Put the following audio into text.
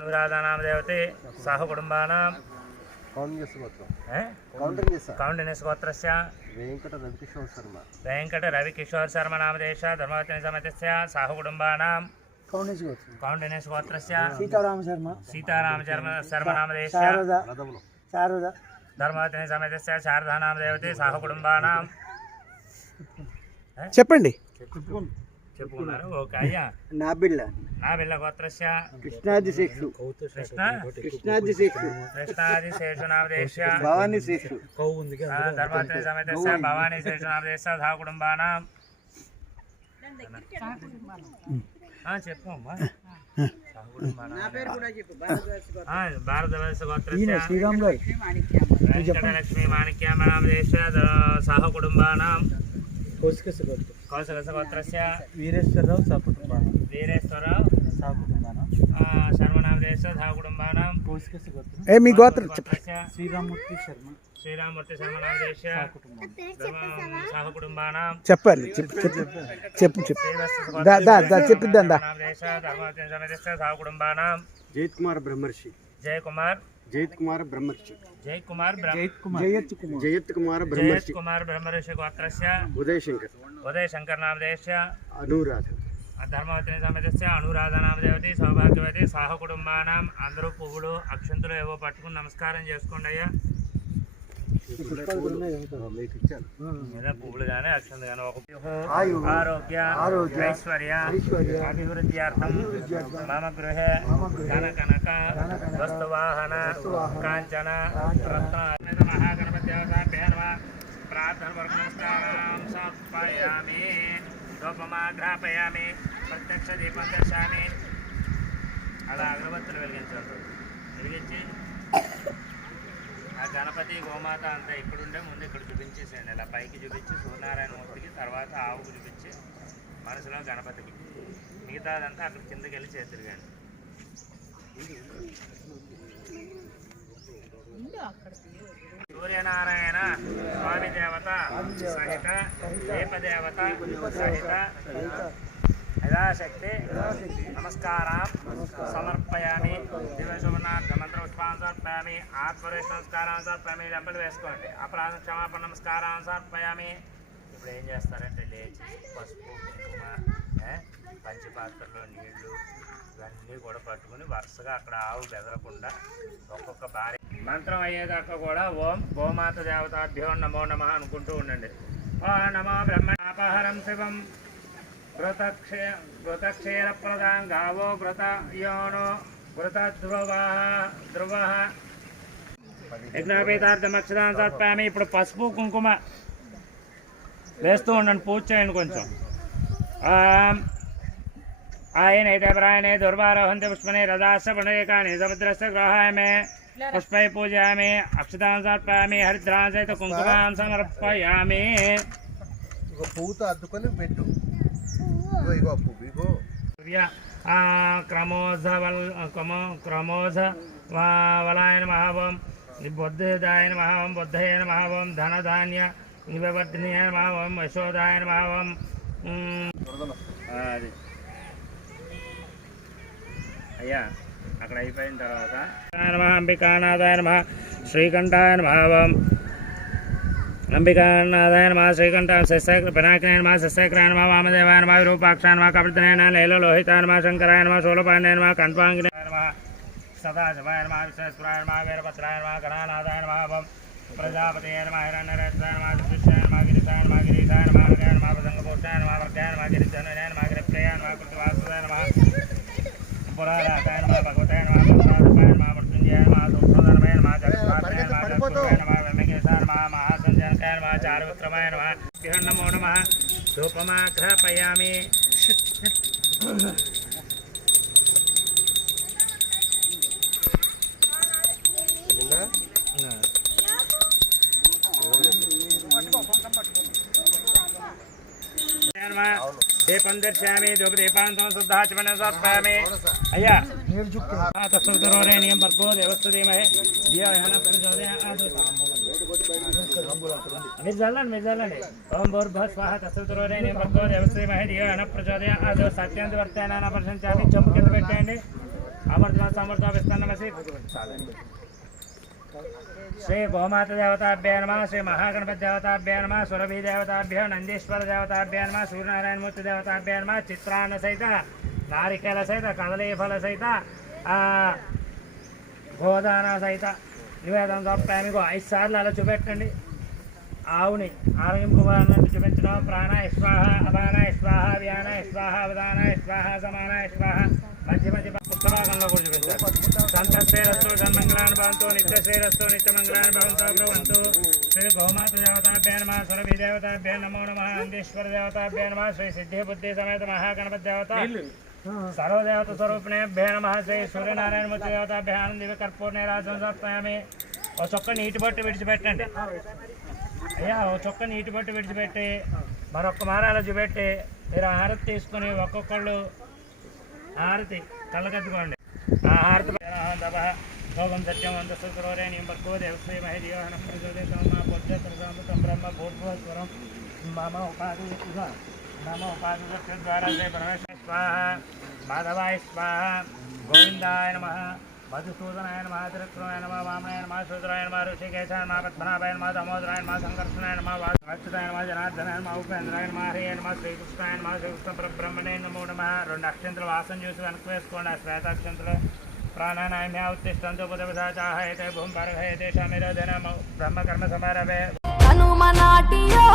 అనురాధనామదేవతే సహ కుటుంబానాం కౌండిన్యస్ గోత్రస్య. వెంకట రవికిషోర్ శర్మ. వెంకట రవికిషోర్ శర్మ నామదేశ ధర్మవతిని సమేతస్య సహ కుటుంబానాం కౌండిన్యస్ గోత్రస్య. సీతారామ శర్మ. సీతారామ శర్మ శర్మ నామదేశ. శారద. ధర్మవతిని సమేతస్య సహ కుటుంబానాం చెప్పండి. చెప్పుకున్నారు. ఓకే అయ్యా. నాబిళ్ళ నా బిల్ల గోత్రస్య. కృష్ణాది శేషు. కృష్ణ? కృష్ణాది శేషు. కృష్ణాది శేషునామదేశ భవానీ శేషు. ధర్మవతిని సమేతస్య భవానీ. శేషునామదేశ సహ కుటుంబానాం. ఆ, చెప్పు అమ్మా. కుటుంబానాం. భారతదేశ గోత్రస్య. వెంకటలక్ష్మి మాణిక్యామనామదేశ సహ కుటుంబానాం. కోసికస గోత్రం కౌశలస గోత్రస్య వీరేశ్వరరావు సకుటుంబానం వీరేశ్వరరావు సకుటుంబానం ఆ, శర్మనామదేశ సహ కుటుంబానాం కోసికస గోత్రం ఏ మీ గోత్రం శ్రీరామూర్తి శర్మ. శ్రీరామూర్తి శర్మనామదేశ సహ కుటుంబానాం చెప్పాలి చెప్పు చెప్పు చెప్పు చెప్పు దా దా దా చెప్పిద్దాం దా. నామదేశ ధర్మవతి సమేతస్య సహ కుటుంబానాం జయత్ కుమార్ బ్రహ్మర్షి. జయ కుమార్ జయత్ కుమార్ జయత్ కుమార్ జయత్ కుమార్ జయత్ బ్రహ్మర్షి. కుమార్ బ్రహ్మర్షి గోత్రస్య. ఉదయ్ శంకర్ ఉదయ శంకర్ నామదేశ అనురాధ ధర్మవతిని సమేతస్య. అనురాధ నామదేవతి సౌభాగ్యవతి సాహ కుటుంబానాం అందరూ పువ్వులు అక్షంతులు ఏవో పట్టుకుని నమస్కారం చేసుకోండి అయ్యా. మీకు ఇచ్చాను ఏదో పువ్వులు కానీ అక్షంతులు కానీ ఒక ఆయువు, ఆరోగ్య ఆరోగ్య, ఐశ్వర్య ఐశ్వర్య, అభివృద్ధ్యార్థం మమ గృహే ధన కనక వస్తువాహన కాంచన రత్న మహాగణపతి దేవతాభ్యో నమః ప్రార్థన వర్గ నమస్కారం సమర్పయామి రూపమాగ్రాపయామి ప్రత్యక్ష దీపం దర్శామి అలా అగరబత్తులు వెలిగించారు వెలిగించి ఆ గణపతి గోమాత అంతా ఇక్కడుండే ముందు ఇక్కడ చూపించేసేయండి. ఇలా పైకి చూపించి సూర్యనారాయణ మూర్తికి తర్వాత ఆవుకు చూపించి మనసులో గణపతికి. మిగతాదంతా అక్కడ కిందకి వెళ్ళి చేతులు కానీ సూర్యనారాయణ స్వామి దేవత సహిత దీపదేవత సహిత యథాశక్తి నమస్కారం. సమర్పయామి. దివశుభనాథ మంత్ర పుష్పాన్ని సమర్పయామి ఆత్మరేష నమస్కారం సమర్పయామి డబ్బులు వేసుకోండి. అపరాధ క్షమాపణ నమస్కారం సమర్పయామి ఇప్పుడు ఏం చేస్తారంటే లేచి పసుపు కుంకుమ పంచపాత్రలో నీళ్ళు ఇవన్నీ కూడా పట్టుకుని వరుసగా అక్కడ ఆవు బెదరకుండా ఒక్కొక్క భార్య మంత్రం అయ్యేదాకా కూడా ఓం గోమాత దేవతాభ్యో నమో నమ అనుకుంటూ ఉండండి. ఓ నమో బ్రహ్మణాపహరం శివం. ఘృతక్షే ఘృతక్షీరప్రదాం గావో వ్రతయోనో యోనో ఘృత ధ్రువ ధ్రువ యజ్ఞాపేతార్థమక్షదాన్ని ఇప్పుడు పసుపు కుంకుమ వేస్తూ ఉండండి పూజ చేయండి కొంచెం. ఆం. ఆయనే దేవరాయనే దుర్వారోహంతి పుష్పనే రథాశ పునరేకాని సముద్రస్య గ్రహాయమే పుష్పై పూజయామి అక్షతాన్ని సమర్పయామి హరిద్రాంశ సహిత కుంకుమాన్ సమర్పయామి. పూత అద్దుకొని పెట్టు. ఇగో ఇగో సూర్య క్రమోజ క్రమోజ వలాయన మహావం బుద్ధిదాయన మహావం బుద్ధయన మహావం ధనధాన్య నివర్ధనీయ మహావం యశోదాయన ఉమ్, అది అయ్యా అక్కడ అయిపోయిన తర్వాత నమ అంబికానాథాయ నమ శ్రీకంఠాయ మహావం అంబికానాథాయన మా శ్రీకంఠ శస్య పినాకినాయన మా శస్యక్రాయ మా వామదేవాయన మా విరూపాక్షాయ మా కపితనాయ నమ లోహితాయన మా శంకరాయన మా నమ మా నమ మా సదాశివాయన మా విశ్వేశ్వరాయన మా వీరభద్రాయన మా గణానాథాయన గణానాథాయ నమ ఓం ప్రజాపతయ నమ హిరణ్యరేత్రాయ నమ దుష్యాయ నమ గిరిశాయ నమ గిరీశాయ నమ వర్గాయ నమ ప్రసంగపోషాయ నమ వర్గాయ నమ గిరిజనయ నమ గిరిప్రియాయ నమ కృతివాసుదాయ నమ పురారాకాయ నమ భగవతాయ ధూపమాఘ్రాపయామి దీపం దర్శయామి ధూపదీపాంతం శుద్ధాచమన సమర్పయామి అయ్యా తత్సవితరోరేణీయం భర్గో దేవస్థ ధీమహే ధియోహన ప్రచోదయాత్ మీరు చల్లండి మీరు చల్లండి ఓం భూర్భ స్వాహ తత్సవితరోరేణీయం భర్గో దేవస్థ ధీమహే ధియోహన ప్రచోదయాత్ సత్యాంతి వర్తేన పర్శించాలి చెంపు కింద పెట్టండి అమృత సమృద్ధ విస్తన్నమసి. శ్రీ గోమాత దేవతాభ్యో నమ శ్రీ మహాగణపతి దేవతాభ్యో నమ సురభి దేవతాభ్యో నందీశ్వర దేవతాభ్యో నమ సూర్యనారాయణమూర్తి దేవతాభ్యో నమ చిత్రాన్న సహిత నారికేల సహిత కదలీఫల సహిత ఆ, గోదాన సహిత. నివేదన తప్ప మీకు ఐదు సార్లు అలా చూపెట్టండి. ఆవుని ఆరోగ్యం చూపించడం. ప్రాణ స్వాహ అపానాయ స్వాహ వ్యాన స్వాహ అవధానాయ స్వాహ సమాన స్వాహ మధ్య మధ్య పుస్తభాగంలో కూడా చూపించారు. సంతశ్రేరస్సు సన్మంగళాన్ని భవంతు నిత్యశ్రేరస్సు నిత్యమంగళాన్ని భవంతు భవంతు శ్రీ గోమాత దేవతాభ్యే నమ సురభి దేవతాభ్యే నమో నమ అందేశ్వర దేవతాభ్యే నమ శ్రీ సిద్ధి బుద్ధి సమేత మహాగణపతి దేవత సర్వదేవత స్వరూపిణేభ్యే నమ. శ్రీ సూర్యనారాయణమూర్తి దేవతాభ్యే దివ్య కర్పూర్ నీరాజన సమర్పయామి ఒక చొక్క నీటి బొట్టు విడిచిపెట్టండి. అయ్యా ఓ చొక్క నీటి బట్టి విడిచిపెట్టి మరొక్క మారాల చూపెట్టి మీరు ఆహారతి హారతి తీసుకుని ఒక్కొక్కళ్ళు హారతి కళ్ళకత్తుకోండి ఆ హారతి భోగం సత్యం వంద సురోరే నీ భర్గో దేవశ్రీ మహేదియోహనం ప్రచోదితం మా పొద్దుతం బ్రహ్మ భూర్భువస్వరం. మమ ఉపాధి మమ ఉపాధి ద్వారా శ్రీ పరమేశ్వర స్వాహ మాధవాయ స్వాహ గోవిందాయ నమ మధుసూదనాయ నమ త్రికృణాయ నమ వామనాయ నమ శూద్రాయ నమ ఋషికేశాయ నమ పద్మనాభాయ నమ దామోదరాయ నమ సంకర్షణాయ నమ వాచ్యుతాయ నమ జనార్దనాయ నమ ఉపేంద్రాయ నమ హరియ నమ శ్రీకృష్ణాయ నమ శ్రీకృష్ణ పరబ్రహ్మణే నమో నమ రెండు అక్షంతలు వాసం చూసి వెనక్కి వేసుకోండి ఆ శ్వేతాక్షంతలు. ప్రాణానాయ ఉత్తిష్టంతో బుధవిధాచాహయతే భూమి పరహయతే షామిరోధన బ్రహ్మకర్మ సమారభే. హనుమనాటియో